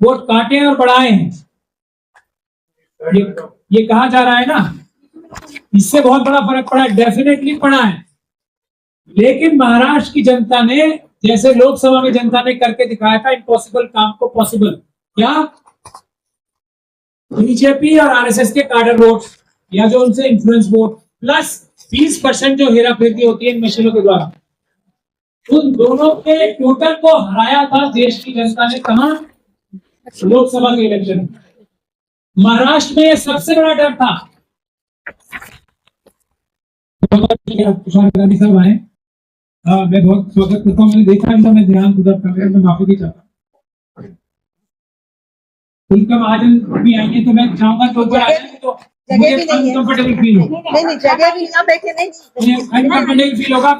Vote काटे और बढ़ाए हैं, ये कहा जा रहा है ना, इससे बहुत बड़ा फर्क पड़ा है, डेफिनेटली पड़ा है। लेकिन महाराष्ट्र की जनता ने, जैसे लोकसभा में जनता ने करके दिखाया था इम्पॉसिबल काम को पॉसिबल, क्या बीजेपी और आरएसएस के कार्डर वोट या जो उनसे इन्फ्लुएंस वोट प्लस 20% जो हेरा फेरी होती है इन मशीनों के द्वारा, उन दोनों के टोटल को हराया था देश की जनता ने। कहा? लोकसभा के इलेक्शन। महाराष्ट्र में सबसे बड़ा डर था। तुषार गांधी साहब आए, मैं बहुत स्वागत करता हूँ। मैंने देखा इनका, मैं ध्यान उधर कर, मैं माफी भी चाहता हूँ। उनका महाजन भी आएंगे तो मैं चाहूंगा तो मुझे अनकंफर्टेबल फील हो। नहीं, जगह भी ना बैठे, नहीं अनकंफर्टेबल फील होगा।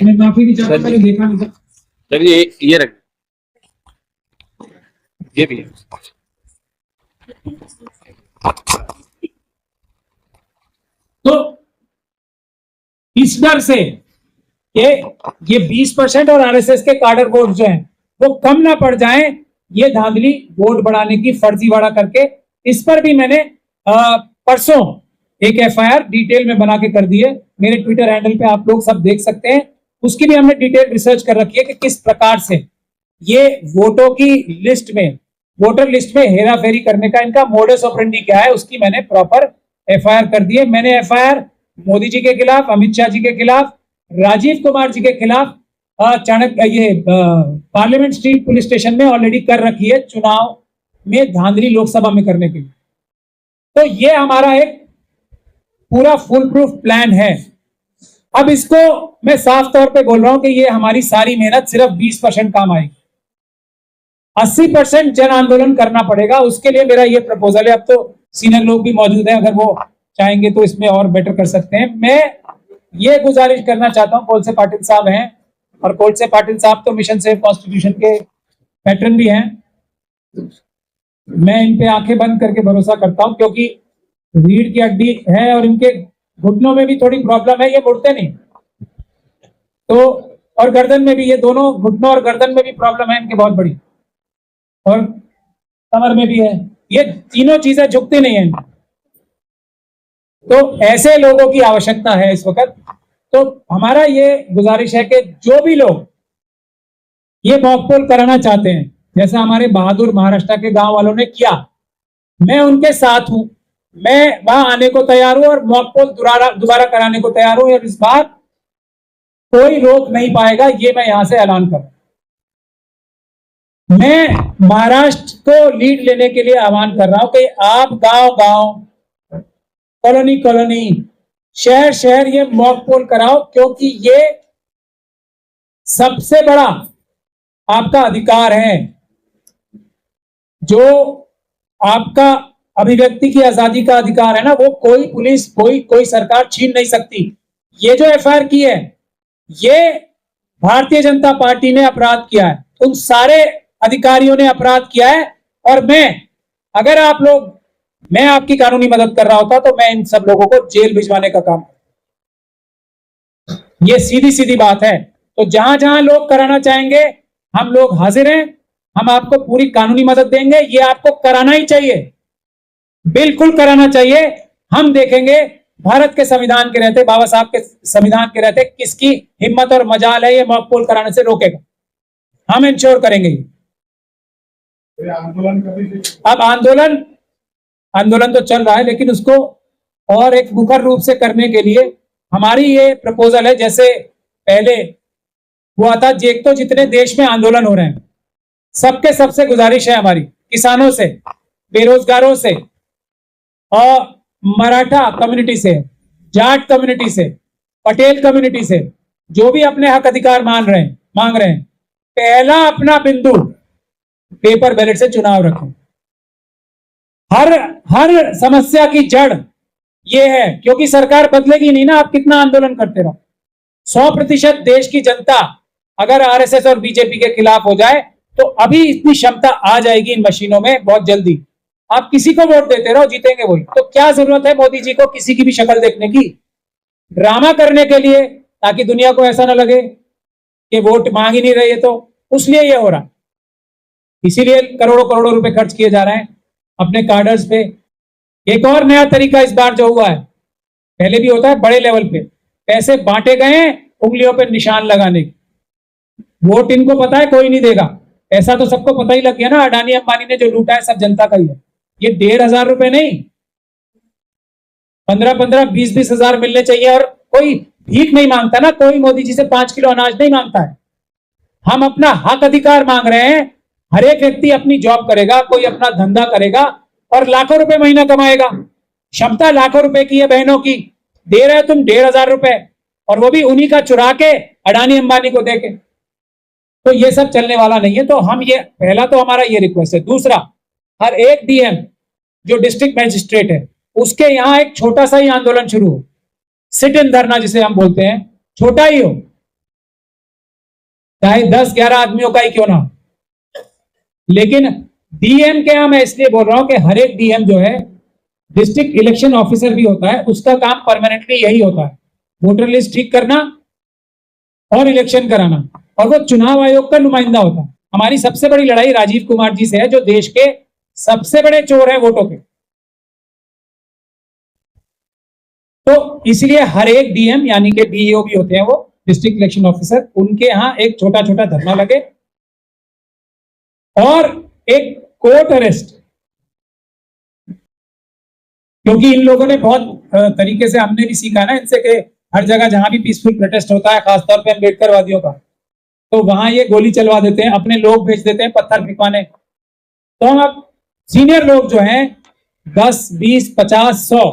मैं माफी भी चाहता हूँ, मैंने देखा नहीं था। चलिए ये रख, ये भी है। तो इस डर से ये 20% और आरएसएस के कार्डर वोट जो हैं वो कम ना पड़ जाएं, ये धांधली वोट बढ़ाने की फर्जीवाड़ा करके, इस पर भी मैंने परसों एक एफआईआर डिटेल में बना के कर दी है। मेरे ट्विटर हैंडल पे आप लोग सब देख सकते हैं। उसकी भी हमने डिटेल रिसर्च कर रखी है कि किस प्रकार से ये वोटों की लिस्ट में, वोटर लिस्ट में हेरा फेरी करने का इनका मोडस ऑपरेंडी क्या है, उसकी मैंने प्रॉपर एफआईआर कर दी है। मैंने एफआईआर मोदी जी के खिलाफ, अमित शाह जी के खिलाफ, राजीव कुमार जी के खिलाफ चाणक्य ये पार्लियामेंट स्ट्रीट पुलिस स्टेशन में ऑलरेडी कर रखी है, चुनाव में धांधली लोकसभा में करने के लिए। तो ये हमारा एक पूरा फुल प्रूफ प्लान है। अब इसको मैं साफ तौर पे बोल रहा हूं कि ये हमारी सारी मेहनत सिर्फ 20% काम आएगी, 80% जन आंदोलन करना पड़ेगा। उसके लिए मेरा ये प्रपोजल है। अब तो सीनियर लोग भी मौजूद हैं, अगर वो चाहेंगे तो इसमें और बेटर कर सकते हैं। मैं ये गुजारिश करना चाहता हूं, कोलसे पाटिल साहब हैं, और कोलसे पाटिल साहब तो मिशन सेव कॉन्स्टिट्यूशन के पैटर्न भी हैं। मैं इन पे आंखें बंद करके भरोसा करता हूं, क्योंकि रीढ़ की हड्डी है और इनके घुटनों में भी थोड़ी प्रॉब्लम है, ये मुड़ते नहीं। तो और गर्दन में भी, ये दोनों घुटनों और गर्दन में भी प्रॉब्लम है इनके बहुत बड़ी, और कमर में भी है। ये तीनों चीजें झुकती नहीं है। तो ऐसे लोगों की आवश्यकता है इस वक्त। तो हमारा ये गुजारिश है कि जो भी लोग ये मॉक पोल कराना चाहते हैं, जैसा हमारे बहादुर महाराष्ट्र के गांव वालों ने किया, मैं उनके साथ हूं। मैं वहां आने को तैयार हूं और मॉक पोल दोबारा कराने को तैयार हूं, और इस बार कोई रोक नहीं पाएगा, ये मैं यहां से ऐलान कर। मैं महाराष्ट्र को लीड लेने के लिए आह्वान कर रहा हूं कि आप गांव गांव, कॉलोनी कॉलोनी, शहर शहर ये मॉक पोल कराओ, क्योंकि ये सबसे बड़ा आपका अधिकार है। जो आपका अभिव्यक्ति की आजादी का अधिकार है ना, वो कोई पुलिस, कोई सरकार छीन नहीं सकती। ये जो एफआईआर की है, ये भारतीय जनता पार्टी ने अपराध किया है, उन सारे अधिकारियों ने अपराध किया है। और अगर आप लोग, मैं आपकी कानूनी मदद कर रहा होता तो मैं इन सब लोगों को जेल भिजवाने का काम, ये सीधी सीधी बात है। तो जहां जहां लोग कराना चाहेंगे, हम लोग हाजिर हैं, हम आपको पूरी कानूनी मदद देंगे। ये आपको कराना ही चाहिए, बिल्कुल कराना चाहिए। हम देखेंगे भारत के संविधान के रहते, बाबा साहब के संविधान के रहते, किसकी हिम्मत और मजाल है ये मॉक पोल कराने से रोकेगा। हम इंश्योर करेंगे। अब आंदोलन तो चल रहा है, लेकिन उसको और एक मुखर रूप से करने के लिए हमारी ये प्रपोजल है, जैसे पहले हुआ था। एक तो जितने देश में आंदोलन हो रहे हैं, सबके सबसे गुजारिश है हमारी, किसानों से, बेरोजगारों से, और मराठा कम्युनिटी से, जाट कम्युनिटी से, पटेल कम्युनिटी से, जो भी अपने हक अधिकार मांग रहे हैं, पहला अपना बिंदु पेपर बैलेट से चुनाव रखें। हर समस्या की जड़ ये है, क्योंकि सरकार बदलेगी नहीं ना, आप कितना आंदोलन करते रहो। 100% देश की जनता अगर आरएसएस और बीजेपी के खिलाफ हो जाए, तो अभी इतनी क्षमता आ जाएगी इन मशीनों में बहुत जल्दी। आप किसी को वोट देते रहो, जीतेंगे वही। तो क्या जरूरत है मोदी जी को किसी की भी शक्ल देखने की? ड्रामा करने के लिए ताकि दुनिया को ऐसा ना लगे कि वोट मांग ही नहीं रही है, तो उसलिए ये हो रहा। इसीलिए करोड़ों करोड़ों रुपए खर्च किए जा रहे हैं अपने कार्डर्स पे। एक और नया तरीका इस बार जो हुआ है, पहले भी होता है बड़े लेवल पे, पैसे बांटे गए हैं उंगलियों पे निशान लगाने की। वोट इनको पता है कोई नहीं देगा, ऐसा तो सबको पता ही लग गया ना, अडानी अंबानी ने जो लूटा है सब जनता का ही है। ये 1,500 रुपए नहीं, 15-15, 20-20 हजार मिलने चाहिए। और कोई भीख नहीं मांगता ना, कोई मोदी जी से 5 किलो अनाज नहीं मांगता है। हम अपना हक अधिकार मांग रहे हैं। हर एक व्यक्ति अपनी जॉब करेगा, कोई अपना धंधा करेगा और लाखों रुपए महीना कमाएगा। क्षमता लाखों रुपए की है बहनों की, दे रहे हो तुम 1,500 रुपए, और वो भी उन्हीं का चुरा के अडानी अंबानी को देके। तो ये सब चलने वाला नहीं है। तो हम ये, पहला तो हमारा ये रिक्वेस्ट है। दूसरा, हर एक डीएम जो डिस्ट्रिक्ट मैजिस्ट्रेट है उसके यहाँ एक छोटा सा ही आंदोलन शुरू हो, सिट इन धरना जिसे हम बोलते हैं, छोटा ही हो, चाहे 10-11 आदमियों का ही क्यों ना हो। लेकिन डीएम के यहाँ मैं इसलिए बोल रहा हूं कि हर एक डीएम जो है डिस्ट्रिक्ट इलेक्शन ऑफिसर भी होता है, उसका काम परमानेंटली यही होता है, वोटर लिस्ट ठीक करना और इलेक्शन कराना, और वो चुनाव आयोग का नुमाइंदा होता है। हमारी सबसे बड़ी लड़ाई राजीव कुमार जी से है, जो देश के सबसे बड़े चोर हैं वोटों के। तो इसलिए हर एक डीएम, यानी कि डीईओ भी होते हैं वो, डिस्ट्रिक्ट इलेक्शन ऑफिसर, उनके यहां एक छोटा छोटा धरना लगे और एक कोर्ट अरेस्ट, क्योंकि इन लोगों ने बहुत तरीके से, हमने भी सीखा ना इनसे, कि हर जगह जहां भी पीसफुल प्रोटेस्ट होता है, खासतौर पे अम्बेडकरवादियों का, तो वहां ये गोली चलवा देते हैं, अपने लोग भेज देते हैं पत्थर फेंकवाने। तो हम अब सीनियर लोग जो हैं 10, 20, 50, 100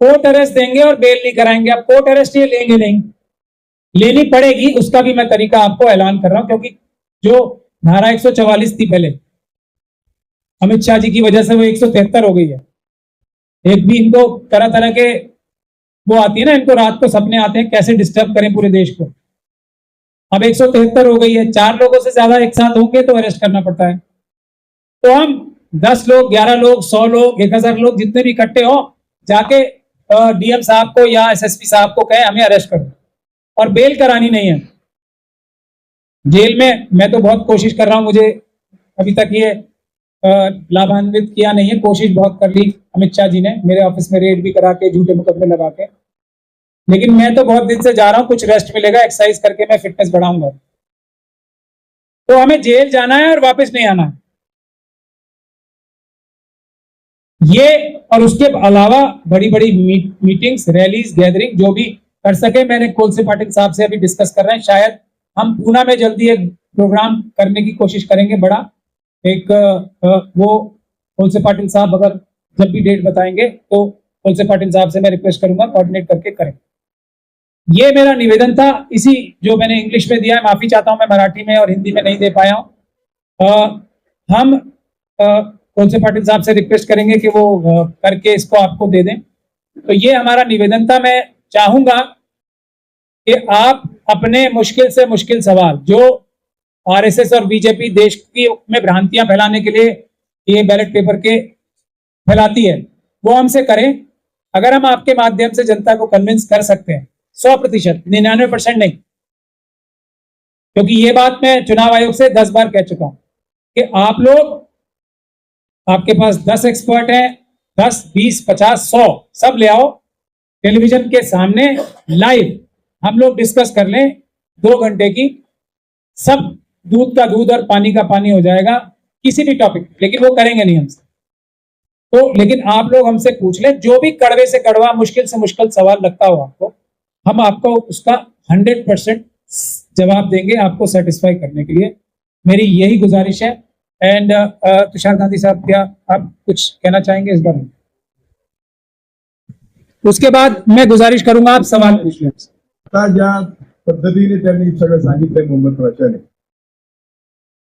कोर्ट अरेस्ट देंगे और बेल नहीं कराएंगे। अब कोर्ट अरेस्ट ये लेंगे नहीं, लेनी पड़ेगी, उसका भी मैं तरीका आपको ऐलान कर रहा हूं, क्योंकि जो धारा 144 थी पहले, अमित शाह जी की वजह से वो 173 हो गई है। एक भी इनको तरह तरह के वो आती है ना, इनको रात को सपने आते हैं कैसे डिस्टर्ब करें पूरे देश को। अब 173 हो गई है, 4 लोगों से ज्यादा एक साथ होंगे तो अरेस्ट करना पड़ता है। तो हम 10 लोग, 11 लोग, 100 लोग, 1,000 लोग, जितने भी इकट्ठे हो, जाके डीएम साहब को या एसएसपी साहब को कहे हमें अरेस्ट करो, और बेल करानी नहीं है। जेल में मैं तो बहुत कोशिश कर रहा हूं, मुझे अभी तक ये लाभान्वित किया नहीं है। कोशिश बहुत कर ली अमित शाह जी ने, मेरे ऑफिस में रेड भी करा के, झूठे मुकदमे लगा के, लेकिन मैं तो बहुत दिन से जा रहा हूं, कुछ रेस्ट मिलेगा, एक्सरसाइज करके मैं फिटनेस बढ़ाऊंगा। तो हमें जेल जाना है और वापस नहीं आना है ये। और उसके अलावा बड़ी बड़ी मीटिंग्स, रैलीज, गैदरिंग जो भी कर सके, मैंने कोलसे पाटिल साहब से अभी डिस्कस कर रहे हैं। शायद हम पूना में जल्दी एक प्रोग्राम करने की कोशिश करेंगे बड़ा, एक वो कोलसे पाटिल साहब अगर जब भी डेट बताएंगे तो कोलसे पाटिल साहब से मैं रिक्वेस्ट करूंगा कोऑर्डिनेट करके करें। ये मेरा निवेदन था। इसी जो मैंने इंग्लिश में दिया है, माफी चाहता हूं, मैं मराठी में और हिंदी में नहीं दे पाया हूं। हम कोलसे पाटिल साहब से रिक्वेस्ट करेंगे कि वो करके इसको आपको दे दें। तो ये हमारा निवेदन था। मैं चाहूंगा कि आप अपने मुश्किल से मुश्किल सवाल, जो आरएसएस और बीजेपी देश की में भ्रांतियां फैलाने के लिए ये बैलेट पेपर के फैलाती है, वो हमसे करें। अगर हम आपके माध्यम से जनता को कन्विंस कर सकते हैं 100%, 99% नहीं, क्योंकि ये बात मैं चुनाव आयोग से 10 बार कह चुका हूं कि आप लोग, आपके पास 10 एक्सपर्ट हैं, 10, 20, 50, 100 सब ले आओ टेलीविजन के सामने, लाइव हम लोग डिस्कस कर लें 2 घंटे की, सब दूध का दूध और पानी का पानी हो जाएगा किसी भी टॉपिक। लेकिन वो करेंगे नहीं हमसे, तो लेकिन आप लोग हमसे पूछ लें, जो भी कड़वे से कड़वा, मुश्किल से मुश्किल सवाल लगता हो आपको, हम आपको उसका 100% जवाब देंगे, आपको सेटिस्फाई करने के लिए। मेरी यही गुजारिश है। एंड तुषार गांधी साहब, क्या आप कुछ कहना चाहेंगे इस बारे में? उसके बाद मैं गुजारिश करूंगा आप सवाल पूछ लें। आता ज्या पद्धतीने त्यांनी सगळं सांगितलंय मोहम्मद प्राचार्य,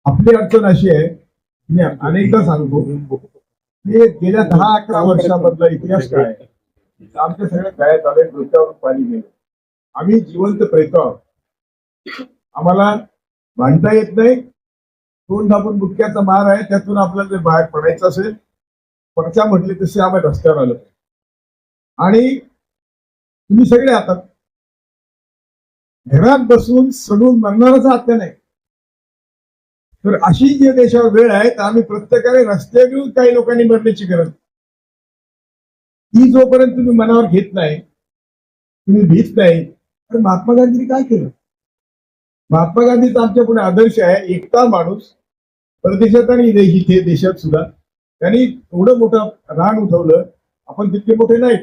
आपली अडचण अशी आहे, मी अनेकदा सांगतो की गेल्या 10-11 वर्षामधला इतिहास काय आहे, आमच्या सगळ्या गळ्यात आले, डोक्यावरून पाणी गेलं, आम्ही जिवंत प्रेत आहोत, आम्हाला भांडता येत नाही, तोंड दाबून बुटक्याचा मार आहे, त्यातून आपल्याला जर बाहेर पडायचं असेल, पडच्या म्हटले तसे आम्ही रस्त्यावर आलो आणि तुम्ही सगळे आता घरात बसून सडून मरणारच आहात का नाही. तर अशी जी देशावर वेळ आहे तर आम्ही प्रत्येकाने रस्त्यावर येऊन काही लोकांनी मरण्याची गरज ही जोपर्यंत तुम्ही मनावर घेत नाही, तुम्ही भीत नाही, तर महात्मा गांधींनी काय केलं. महात्मा गांधीचा आमच्या पुढे आदर्श आहे. एकटा माणूस परदेशात आणि इथे देशात सुद्धा त्यांनी एवढं मोठं रान उठवलं. आपण तितके मोठे नाही,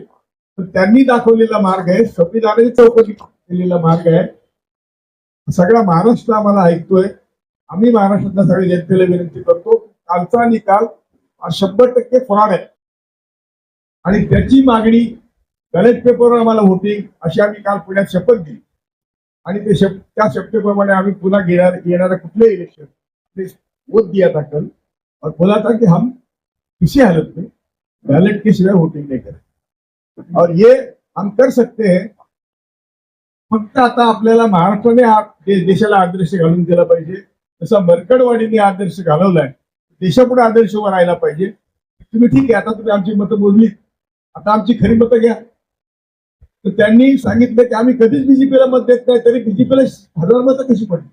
पण त्यांनी दाखवलेला मार्ग आहे, संविधानाने चौकटी केलेला मार्ग आहे. सगळा महाराष्ट्र आम्हाला ऐकतोय. आम्ही महाराष्ट्रातल्या सगळ्या जनतेला विनंती करतो, कालचा निकाल 100% फ्रॉड आहे आणि त्याची मागणी बॅलेट पेपरवर आम्हाला होती अशी आम्ही काल पुण्यात शपथ दिली आणि त्या शपथेप्रमाणे आम्ही पुन्हा येणाऱ्या कुठले इलेक्शन वोट दिया था कल और बोला था कि हम किसी हालत में बैलेट के सिवाय वोटिंग नहीं करें और ये हम कर सकते हैं. फक्त आता आपल्याला महाराष्ट्राने देशाला आदर्श घालून दिला पाहिजे. जसा मरकडवाडीने आदर्श घालवलाय, देशापुढे आदर्श उभा राहायला पाहिजे. तुम्ही ठीक आहे, आता तुम्ही आमची मतं बोलली, आता आमची खरी मतं घ्या. तर त्यांनी सांगितलं की आम्ही कधीच बीजेपीला मत देत नाही, तरी बीजेपीला 1000 मतं कशी पडली.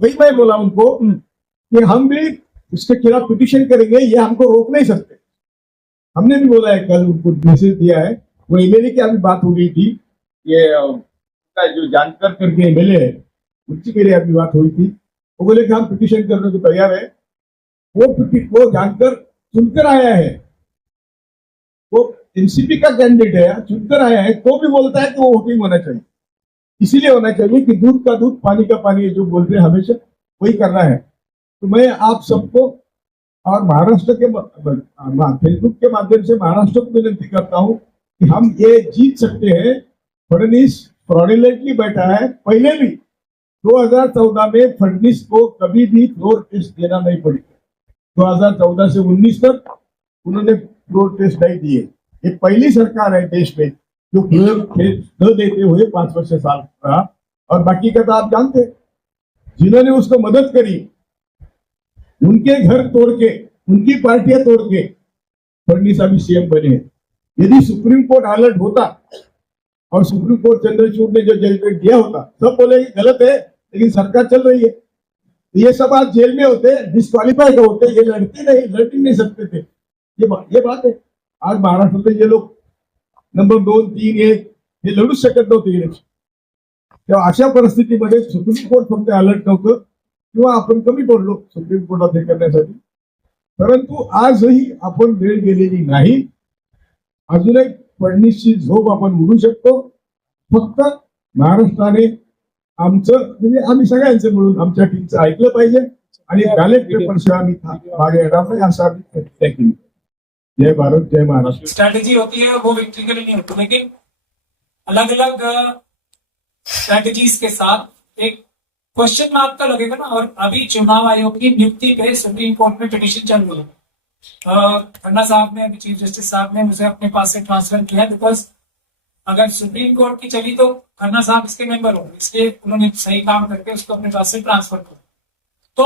वही मैं बोला उनको कि हम भी उसके खिलाफ पिटिशन करेंगे, ये हमको रोक नहीं सकते. हमने भी बोला है, कल उनको मैसेज दिया है. वो एमएलए की अभी बात हो गई थी, ये जो जानकर करके एमएलए है उनकी मेरी अभी बात हुई थी. वो बोले कि हम पिटिशन करने को तैयार है. वो जानकर चुनकर आया है, वो एनसीपी का कैंडिडेट है, चुनकर आया है, तो भी बोलता है कि वो वोटिंग होना चाहिए. इसीलिए होना चाहिए कि दूध का दूध पानी का पानी, जो बोलते हैं हमेशा वही करना है. तो मैं आप सबको और महाराष्ट्र के फेसबुक के माध्यम से महाराष्ट्र को विनती करता हूं कि हम ये जीत सकते हैं. फडणवीस फ्रॉडुलेंटली बैठा है. पहले भी 2014 में फडणवीस को कभी भी फ्लोर टेस्ट देना नहीं पड़ी. 2014 से 19 तक उन्होंने फ्लोर टेस्ट नहीं दिए. ये पहली सरकार है देश में जो फ्लोर टेस्ट न देते हुए 5 वर्ष साल रहा. और बाकी का तो आप जानते, जिन्होंने उसको मदद करी उनके घर तोड़ के, उनकी पार्टियां तोड़ के फडणवीस अभी सीएम बने. यदि सुप्रीम कोर्ट अलर्ट होता और सुप्रीम कोर्ट चंद्रचूड़ ने जो जजमेंट दिया होता, सब बोले गलत है लेकिन सरकार चल रही है, ये सब आज जेल में होते, डिस्क्वालीफाई का होते, ये लड़ ही नहीं सकते थे. ये बात है. आज महाराष्ट्र ये लोग नंबर 2, 3, 1 हे लढूच शकत नव्हते इलेक्शन. तेव्हा अशा परिस्थितीमध्ये सुप्रीम कोर्ट फक्त अलर्ट नव्हतं किंवा आपण कमी पडलो सुप्रीम कोर्टात हे करण्यासाठी. परंतु आजही आपण वेळ गेलेली नाही. अजून एक फडणवीसची झोप आपण उडू शकतो. फक्त महाराष्ट्राने आमचं म्हणजे आम्ही सगळ्यांचं मिळून आमच्या टीमचं ऐकलं पाहिजे आणि बॅलेट पेपरशिवाय आम्ही मागे येणार नाही असं आम्ही प्रतिज्ञा केली. जय भारत, जय महाराष्ट्र. स्ट्रैटेजी होती है वो विक्ट्री के लिए नहीं होती, लेकिन अलग अलग स्ट्रैटेजीज के साथ एक क्वेश्चन मार्क का लगेगा ना. और अभी चुनाव आयोग की नियुक्ति पे सुप्रीम कोर्ट में पिटीशन चल रही है. खन्ना साहब ने, अभी चीफ जस्टिस साहब ने मुझे अपने पास से ट्रांसफर किया, बिकॉज अगर सुप्रीम कोर्ट की चली तो खन्ना साहब इसके मेंबर होंगे, इसलिए उन्होंने सही काम करके उसको अपने पास से ट्रांसफर किया. तो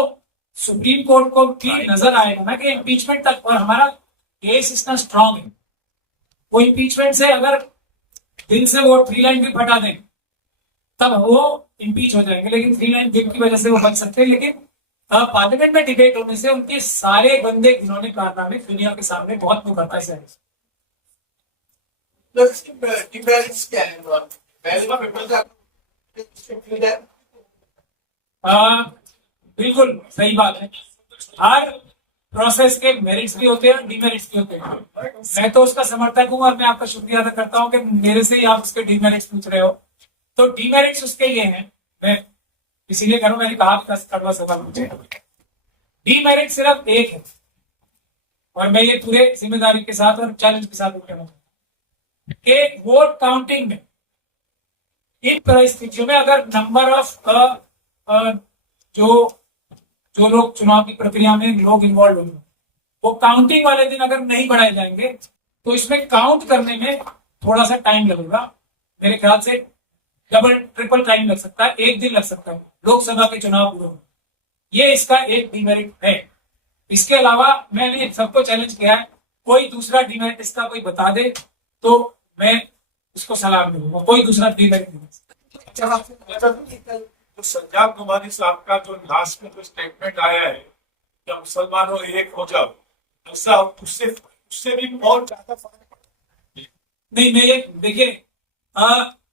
सुप्रीम कोर्ट को भी नजर आएगा ना कि इम्पीचमेंट तक, और हमारा केस इतना स्ट्रांग है, वो इम्पीचमेंट से अगर दिल से वो 3 लाइन भी फटा दें तब वो इम्पीच हो जाएंगे, लेकिन 3 लाइन गिव की वजह से वो बच सकते हैं. लेकिन पार्लियामेंट में डिबेट होने से उनके सारे बंदे जिन्होंने कारनामे दुनिया के सामने बहुत मुकद्दर से है. बिल्कुल सही बात है. हर प्रोसेस के मेरिट्स भी होते हैं, डीमेरिट्स भी होते हैं. मैं तो उसका समर्थक हूं और मैं आपका शुक्रिया अदा करता हूं कि मेरे से ही आप उसके डीमेरिट्स पूछ रहे हो. तो डीमेरिट्स उसके लिए हैं, मैं इसीलिए करूं, मैंने कहा कड़वा सवाल मुझे. डीमेरिट सिर्फ एक है और मैं ये पूरे जिम्मेदारी के साथ और चैलेंज के साथ कहूंगा कि वोट काउंटिंग में इन परिस्थितियों में अगर नंबर ऑफ जो लोग चुनाव की प्रक्रिया में लोग इन्वॉल्व होंगे वो काउंटिंग वाले दिन अगर नहीं बढ़ाए जाएंगे तो इसमें काउंट करने में थोड़ा सा टाइम लगेगा. मेरे ख्याल से डबल ट्रिपल टाइम लग सकता है, 1 दिन लग सकता है लोकसभा के चुनाव पूरे होने. ये इसका एक डीमेरिट है. इसके अलावा मैंने सबको चैलेंज किया है, कोई दूसरा डीमेरिट इसका कोई बता दे तो मैं उसको सलाम दूंगा, कोई दूसरा फीडबैक नहीं। तो संजाब कुमारी साहब का जो लास्ट में जो स्टेटमेंट आया है कि मुसलमानों एक हो जाओ, ऐसा उससे उससे भी बहुत ज्यादा फर्क नहीं, मैं ये देखिए,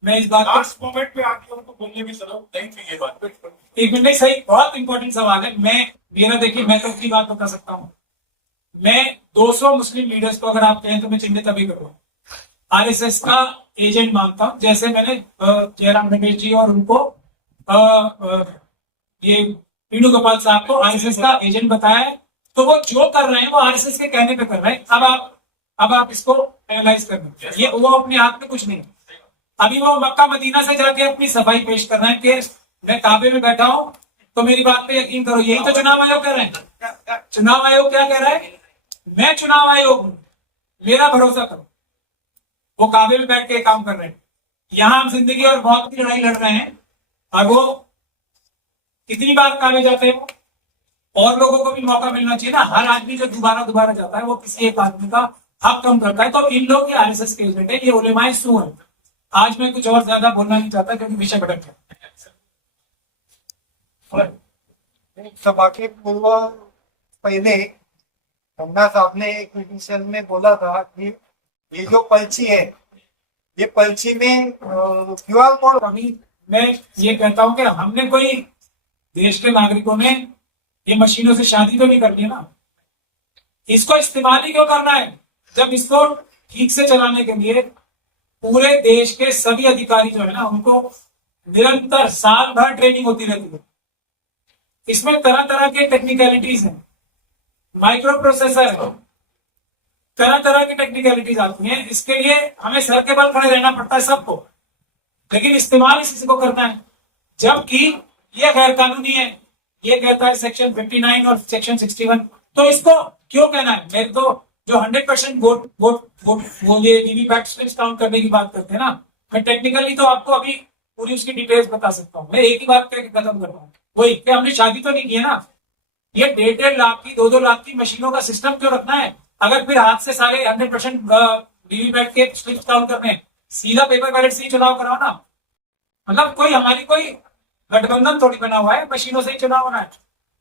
मैं इस बात लास्ट मोमेंट पे आके उनको बोलने की जरूरत नहीं थी ये बात। एक मिनट, नहीं सही, बहुत इंपॉर्टेंट सवाल है। मेरा देखिए, मैं तो अपनी बात बता सकता हूँ। मैं 200 मुस्लिम लीडर्स को अगर आप कहें तो मैं चिन्हित तभी करूंगा, आरएसएस का एजेंट मानता हूं। जैसे मैंने जयराम रमेश जी और उनको ये पीनू गोपाल साहब को आरएसएस का एजेंट बताया है, तो वो जो कर रहे हैं वो आरएसएस के कहने पे कर रहे हैं। अब आप इसको एनालाइज कर लें, ये वो अपने हाथ में कुछ नहीं है। अभी वो मक्का मदीना से जाके अपनी सफाई पेश कर रहे हैं कि मैं काबे में बैठा हूं तो मेरी बात पे यकीन करो। यही तो चुनाव आयोग कह रहे हैं। चुनाव आयोग क्या कह रहा है? मैं चुनाव आयोग हूं, मेरा भरोसा करो। वो काबे में बैठ के काम कर रहे हैं। यहां हम जिंदगी और मौत की लड़ाई लड़ रहे हैं, और वो कितनी बार काबे जाते हैं वो। और लोगों को भी मौका मिलना चाहिए ना। हर आदमी जो दोबारा जाता है वो किसी एक आदमी का हक कम करता है। तो इन लोग ये आरएसएस के एजेंट है, ये उलेमाए सू है। आज मैं कुछ और ज्यादा बोलना नहीं चाहता क्योंकि विषय भटक गया। सभा के पूर्व पहले गंगा साहब ने एक मीटिंग में बोला था कि ये जो पर्ची है, ये पर्ची में क्यूआर कोड। अभी मैं ये कहता हूं कि हमने कोई देश के नागरिकों ने ये मशीनों से शादी तो नहीं करनी है ना। इसको इस्तेमाल ही क्यों करना है जब इसको ठीक से चलाने के लिए पूरे देश के सभी अधिकारी जो है ना, उनको निरंतर साल भर ट्रेनिंग होती रहती है। इसमें तरह तरह के टेक्निकलिटीज हैं, माइक्रो प्रोसेसर है, तरह तरह की टेक्निकलिटीज आती हैं। इसके लिए हमें सर के बल खड़े रहना पड़ता है सबको, लेकिन इस्तेमाल इसी को करना है। जबकि ये गैर कानूनी है। ये कहता है सेक्शन 59 और सेक्शन 61। तो इसको क्यों कहना है? मेरे तो जो 100% वोट ये वीवीपैट स्लिप्स काउंट करने की बात करते हैं ना, मैं टेक्निकली तो आपको अभी पूरी उसकी डिटेल्स बता सकता हूँ। मैं एक ही बात करके खत्म कर रहा हूँ, वही कि हमने शादी तो नहीं की है ना। ये 1.5 लाख की 2-2 लाख की मशीनों का सिस्टम क्यों रखना है अगर फिर हाथ से सारे 100% वीवीपैट के स्लिप्स काउंट करने हैं? सीधा पेपर बैलेट से ही चुनाव कराओ ना। मतलब कोई हमारी कोई गठबंधन थोड़ी बना हुआ है, मशीनों से ही चुनाव होना है।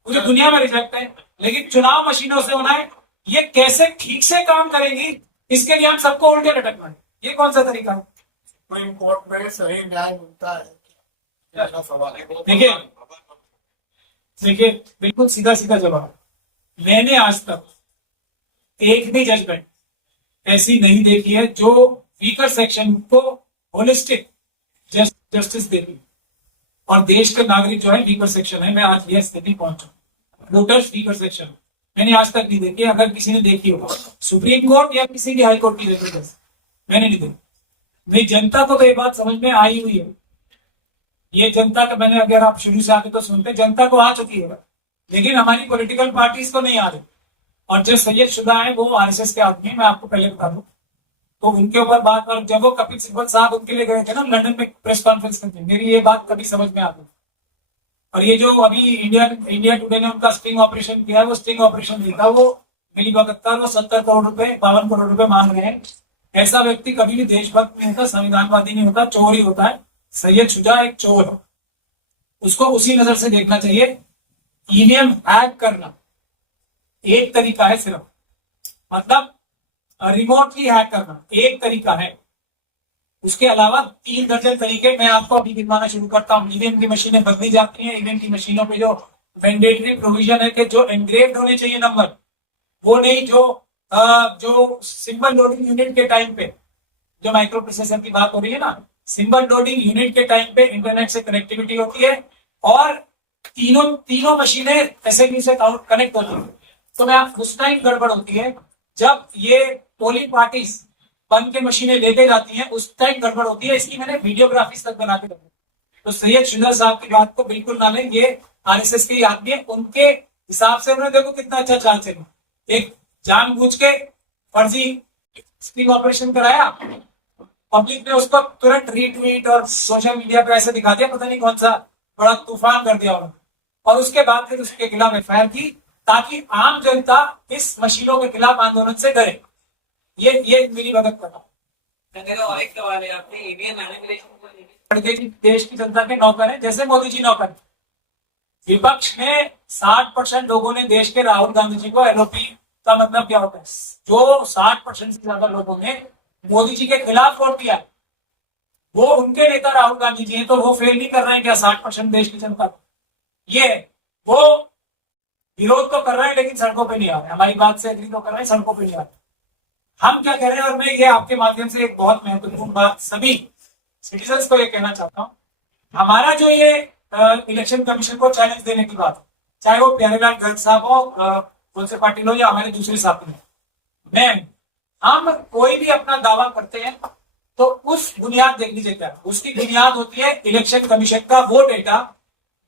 पूरी दुनिया में रिजेक्ट है, लेकिन चुनाव मशीनों से होना है। ये कैसे ठीक से काम करेंगी, इसके लिए हम सबको उल्टे लटकना है। ये कौन सा तरीका है? सुप्रीम कोर्ट में सही न्याय मिलता है, ऐसा सवाल है। देखिए बिल्कुल सीधा सीधा जवाब, मैंने आज तक एक भी जजमेंट ऐसी नहीं देखी है जो वीकर सेक्शन को होलिस्टिक जस्टिस देती है। और देश के नागरिक जो है वीकर सेक्शन है। मैं आज ये स्थिति पहुंचा, वोटर्स वीकर सेक्शन मैंने आज तक नहीं देखी। अगर किसी ने देखी हो सुप्रीम कोर्ट या किसी भी हाई कोर्ट की जबरदस्त, मैंने नहीं देखी। मेरी जनता को तो ये बात समझ में आई हुई है। ये जनता का, मैंने अगर आप शुरू से आगे तो सुनते, जनता को आ चुकी है, लेकिन हमारी पॉलिटिकल पार्टीज को नहीं आ रही। और जो सैयद शुदा है वो आरएसएस के आदमी, मैं आपको पहले बता दूं, तो उनके ऊपर बात, जब वो कपिल सिब्बल साहब उनके लिए गए थे ना लंदन में प्रेस कॉन्फ्रेंस करने, मेरी ये बात कभी समझ में आती। और ये जो अभी इंडिया टुडे ने उनका स्टिंग ऑपरेशन किया है, वो स्टिंग ऑपरेशन नहीं था, वो मिली भगत था। वो 70 करोड़ रुपए 52 करोड़ रुपए मांग रहे हैं। ऐसा व्यक्ति कभी भी देशभक्त नहीं होता, संविधानवादी नहीं होता, चोर ही होता है। सैयद शुजा एक चोर है, उसको उसी नजर से देखना चाहिए। ईवीएम हैक करना एक तरीका है सिर्फ, मतलब रिमोटली हैक करना एक तरीका है। उसके अलावा 3 दर्जन तरीके मैं आपको अभी गिनवाना शुरू करता हूँ। ईवीएम की मशीनें बदली जाती हैं। ईवीएम की मशीनों पे जो मैंडेटरी प्रोविजन है कि जो एनग्रेव्ड होने चाहिए नंबर, वो नहीं, जो सिंबल लोडिंग यूनिट के टाइम पे, जो माइक्रो प्रोसेसर की बात हो रही है ना, सिंबल लोडिंग यूनिट के टाइम पे इंटरनेट से कनेक्टिविटी होती है और तीनों मशीनें एसएमई से कनेक्ट होती है। तो मैं उस टाइम गड़बड़ होती है जब ये पोलिंग पार्टीज बन के मशीनें लेके जाती हैं, उस टाइम गड़बड़ होती है। इसकी मैंने वीडियोग्राफीज तक बना के रखी। तो सैयद शुजा साहब की बात को बिल्कुल ना लें, ये आरएसएस के आदमी है। उनके हिसाब से उन्होंने देखो कितना अच्छा चाल चला, एक जानबूझ के फर्जी स्टिंग ऑपरेशन कराया, पब्लिक ने उसको तुरंत रीट्वीट और सोशल मीडिया पे ऐसे दिखा दिया, पता नहीं कौन सा बड़ा तूफान कर दिया उन्होंने। और उसके बाद फिर उसके खिलाफ एफआईआर की ताकि आम जनता इस मशीनों के खिलाफ आंदोलन से डरे। ये मेरी मदद करना। मेरा और एक सवाल है आपने ईवीएम मैनिपुलेशन देश की जनता के नौकर हैं, जैसे मोदी जी नौकर। विपक्ष में 60% लोगों ने देश के राहुल गांधी जी को एलओपी का मतलब क्या होता है, जो 60% से ज्यादा लोगों ने मोदी जी के खिलाफ वोट दिया है, वो उनके नेता राहुल गांधी जी हैं, तो वो फेल नहीं कर रहे हैं क्या 60% देश की जनता को? ये वो विरोध तो कर रहे हैं लेकिन सड़कों पे नहीं आ रहे, हमारी बात से एग्री तो कर रहे हैं, सड़कों पे नहीं आ रहे। हम क्या कह रहे हैं, और मैं ये आपके माध्यम से एक बहुत महत्वपूर्ण बात सभी सिटीजन्स को ये कहना चाहता हूँ, हमारा जो ये इलेक्शन कमीशन को चैलेंज देने की बात है, चाहे वो प्यारेलाल गर्ग साहब हो, तुलसी पाटिल हो, या हमारे दूसरे साथी मैं, हम कोई भी अपना दावा करते हैं तो उस बुनियाद देख लीजिए क्या, उसकी बुनियाद होती है इलेक्शन कमीशन का वो डेटा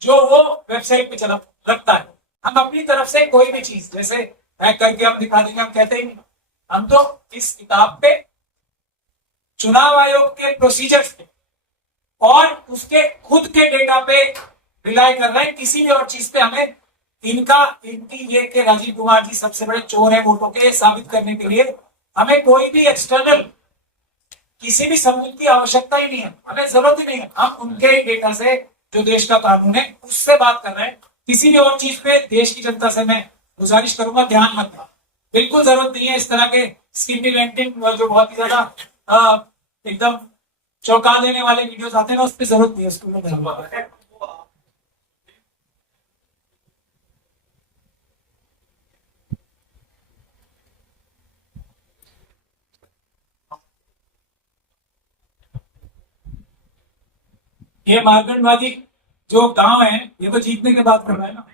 जो वो वेबसाइट पे चला रखता है। हम अपनी तरफ से कोई भी चीज जैसे हैक करके हम दिखा देंगे, हम कहते ही नहीं, हम तो इस किताब पे चुनाव आयोग के प्रोसीजर्स पे और उसके खुद के डेटा पे रिलाई कर रहे हैं। किसी भी और चीज पे हमें इनकी ये कि राजीव कुमार जी सबसे बड़े चोर है वोटों के, साबित करने के लिए हमें कोई भी एक्सटर्नल किसी भी सबूत की आवश्यकता ही नहीं है, हमें जरूरत ही नहीं है। हम उनके डेटा से जो देश का कानून है उससे बात कर रहे हैं। किसी भी और चीज पे देश की जनता से मैं गुजारिश करूंगा ध्यान मत दें, बिल्कुल जरूरत नहीं है इस तरह के स्किन डिलेंटिंग जो बहुत ही ज्यादा एकदम चौंका देने वाले वीडियोस आते हैं ना, उस पर जरूरत नहीं है उसको। ये मार्गंडवादी जो गांव है ये तो जीतने के बाद कर रहा है ना।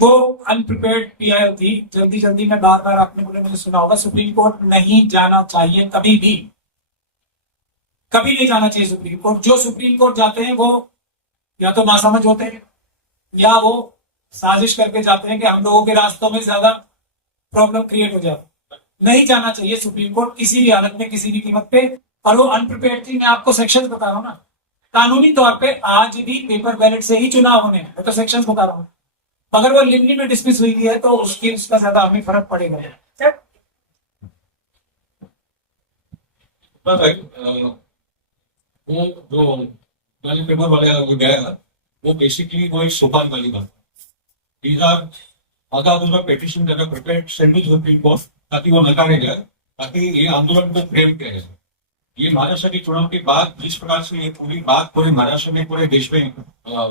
वो अनप्रिपेयर्ड पीआईएल थी, जल्दी जल्दी में बार बार आपने मुझे सुना होगा, सुप्रीम कोर्ट नहीं जाना चाहिए कभी भी, कभी नहीं जाना चाहिए सुप्रीम कोर्ट। जो सुप्रीम कोर्ट जाते हैं वो या तो नासमझ होते हैं या वो साजिश करके जाते हैं कि हम लोगों के रास्तों में ज्यादा प्रॉब्लम क्रिएट हो जाए। नहीं जाना चाहिए सुप्रीम कोर्ट किसी भी हालत में किसी भी कीमत पे। और वो अनप्रिपेयर्ड थी, मैं आपको सेक्शन बता रहा हूँ ना, कानूनी तौर पे आज भी पेपर बैलेट से ही चुनाव होने हैं, मैं तो सेक्शन बता रहा हूँ। अगर वो लिमिट में डिसमिस हुई है तो उसका ज्यादा हमें फर्क पड़ेगा। वो जो वाले पेपर वाले गया वो बेसिकली वो एक सोपान वाली बात। These are आधा पेटिशन करना prepare send to supreme court ताकि वो नकारे जाए, ताकि ये आंदोलन को फ्रेम किया जाए। ये महाराष्ट्र के चुनाव के बाद जिस प्रकार से ये पूरी बात पूरे महाराष्ट्र में पूरे देश में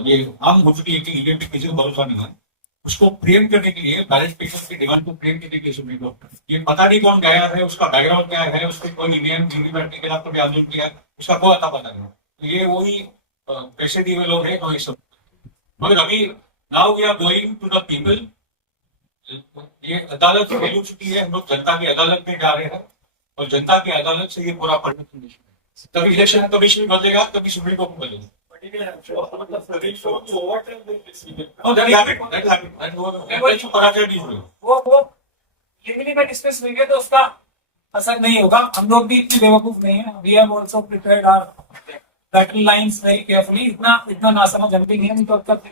ये आम हो चुकी है कि ईवीएम पे किसी को भरोसा नहीं है, उसको फ्रेम करने के लिए बैलेट पेपर की डिमांड को फ्रेम करने के लिए सुप्रीम कोर्ट ये पता नहीं कौन गया है, उसका बैकग्राउंड क्या है, उसको कोई ईवीएम बैठने के खिलाफ कभी आंदोलन किया है, उसका कोई अता पता नहीं। ये वही पैसे दिए हुए लोग हैं और ये सब। मगर अभी now we are going to the people. ये अदालत फेल हो चुकी है, हम लोग जनता की अदालत में जा रहे हैं और जनता की अदालत से ये पूरा पढ़ने तभी इलेक्शन कमीशन बदलेगा, तभी सुप्रीम कोर्ट बदलेगा। वो लिमिट में डिस्कस हुई है तो उसका असर नहीं होगा। हम लोग भी इतने बेवकूफ नहीं है, we have also prepared our battle lines very carefully. इतना नासमझ हम भी नहीं है, नहीं तो अब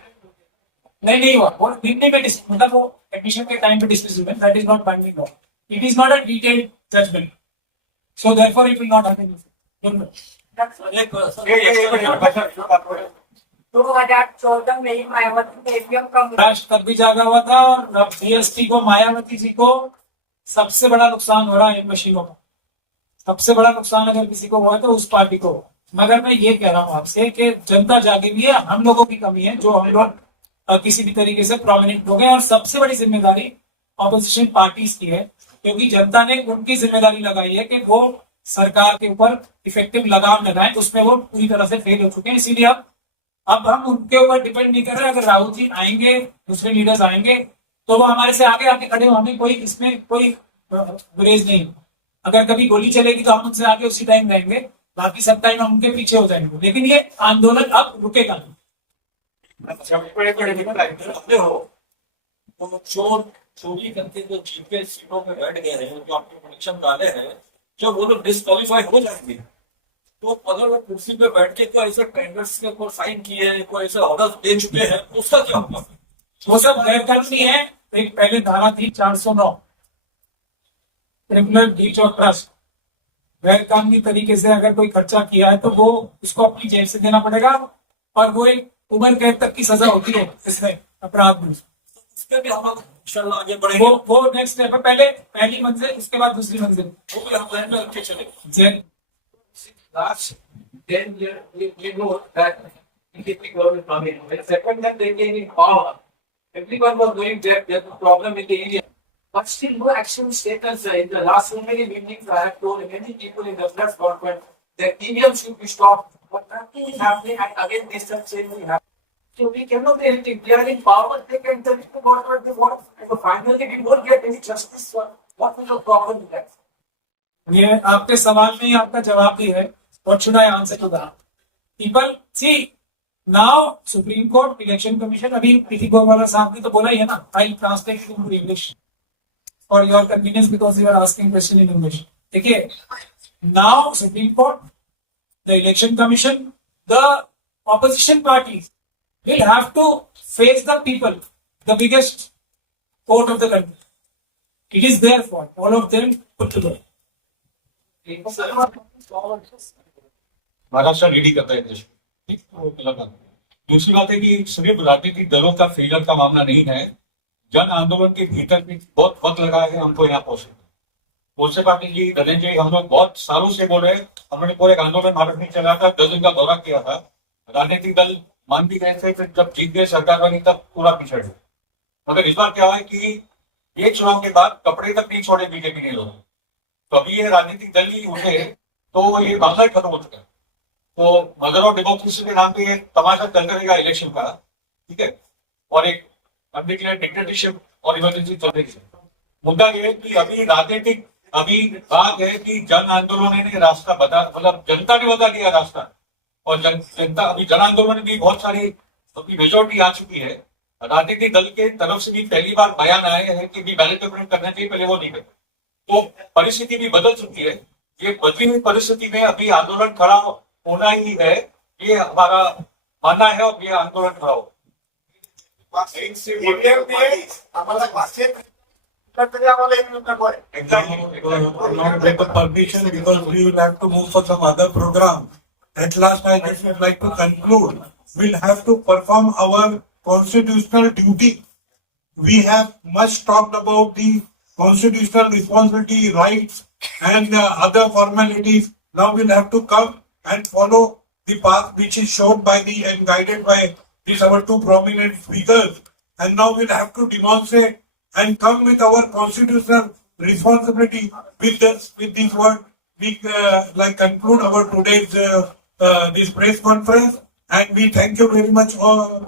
नहीं हुआ। वो लिमिट में मतलब वो एडमिशन के टाइम पे डिस्कस हुआ, that is not binding law, it is not a detailed judgment, so therefore it will not happen. 2014 में ही मायावती ने ईवीएम का राष्ट्र तब भी जागा हुआ था और अब जीएसटी को मायावती जी को सबसे बड़ा नुकसान हो रहा है इन मशीनों का। सबसे बड़ा नुकसान अगर किसी को हुआ है तो उस पार्टी को। मगर मैं ये कह रहा हूँ आपसे कि जनता जागी हुई है, हम लोगों की कमी है जो हम लोग किसी भी तरीके से प्रोमिनेंट हो गए। और सबसे बड़ी जिम्मेदारी ऑपोजिशन पार्टीज की है, क्योंकि जनता ने उनकी जिम्मेदारी लगाई है कि वो सरकार के ऊपर इफेक्टिव लगाम लगाएं, उसमें वो पूरी तरह से फेल हो चुके हैं। इसीलिए अब हम उनके ऊपर डिपेंड नहीं कर रहे। अगर राहुल जी आएंगे, दूसरे लीडर्स आएंगे तो वो हमारे से आगे आके खड़े होंगे, कोई इसमें कोई गुरेज नहीं। अगर कभी गोली चलेगी तो हम उनसे आगे उसी टाइम रहेंगे, बाकी सब टाइम हम उनके पीछे हो जाएंगे। लेकिन ये आंदोलन अब रुकेगा नहीं। चोरी करके जो जीपे सीटों पे बैठ गए हैं, जो आपके प्रोडिक्शन डाले हैं, जब वो लोग डिस्क्वालीफाई हो जाएंगे तो अगर वो कुर्सी पे बैठ के कोई ऐसे टेंडर्स के को साइन किए हैं, कोई ऐसे ऑर्डर दे चुके हैं, तो उसका क्या होगा? वो सब गैर कानूनी है। एक पहले धारा थी 409 क्रिमिनल ब्रीच ऑफ ट्रस्ट। गैर कानूनी तरीके से अगर कोई खर्चा किया है तो वो उसको अपनी जेब से देना पड़ेगा और वो एक उम्र कैद तक की सजा होती है इसमें अपराध में। इसके भी हम लोग इंशाल्लाह आगे बढ़ेंगे। वो नेक्स्ट स्टेप है। पहले पहली मंजिल, उसके बाद दूसरी मंजिल। वो भी हम प्लान में रखे चले। Jain Last 10 years, we know that BJP government come in. When second time they came in power, everyone was going there's a problem in the area. But still no action is taken, sir. In the last so many meetings, I have told many people in the press conference that EVM should be stopped. But nothing is happening, and again this time same will happen. So we cannot do anything. They are in power, they can tell you whatever they want. So finally we won't get any justice. What is the problem with that? ये आपके सवाल में ही आपका जवाब भी है। What should I answer to that? People see now Supreme Court, Election Commission, अभी PT गोवाला साहब ने तो बोला ही है ना, I'll translate it into English for your convenience because you are asking question in English. देखिए, now Supreme Court, the Election Commission, the opposition parties will have to face the people, the biggest court of the country. It is their fault, all of them put together. Maharashtra ready करता है देश को, ठीक, वो अलग बात है। दूसरी बात है कि सिर्फ राजनीतिक दलों का फेलियर का मामला नहीं है। जन आंदोलन के भीतर भी बहुत वक्त लगा है हमको यहाँ पहुंचे। मुझसे पाटिल जी, धनंजय, हम लोग बहुत सालों से बोल रहे हैं। हमने पूरे एक आंदोलन भारत में चला था, 10 दिन का दौरा किया था। राजनीतिक दल मान भी गए थे, फिर जब जीत गए सरकार बनी तब पूरा पिछड़ गए। मगर इस बार क्या है कि एक चुनाव के बाद कपड़े तक नहीं छोड़े बीजेपी ने लोग। तो अभी ये राजनीतिक दल ही उठे तो ये मामला खत्म हो चुका है। तो मदर ऑफ डेमोक्रेसी के नाम पे ये तमाशा चलता रहेगा इलेक्शन का, ठीक है। और एक अनडिक्लेयर्ड डिक्टेटरशिप और इमरजेंसी चल रही है। मुद्दा ये है कि अभी राजनीतिक अभी बात है कि जन आंदोलन ने रास्ता बता, मतलब जनता ने बता दिया रास्ता। और जनता अभी जन आंदोलन में भी बहुत सारी अपनी मेजोरिटी आ चुकी है। राजनीतिक दल के तरफ से भी पहली बार बयान आए हैं कि भी बैलेट पेपर करना चाहिए, पहले वो नहीं करते। तो परिस्थिति भी बदल चुकी है। ये बदली हुई परिस्थिति में अभी आंदोलन खड़ा होना ही है, ये हमारा मानना है। और ये आंदोलन खड़ा हो not get the permission because we will have to move for some other program. At last, I just would like to conclude. We'll have to perform our constitutional duty. We have much talked about the constitutional responsibility, rights, and other formalities. Now we'll have to come and follow the path which is shown by the and guided by these our two prominent speakers. And now we'll have to demonstrate and come with our constitutional responsibility. With this word, we conclude our today's this press conference, and we thank you very much all.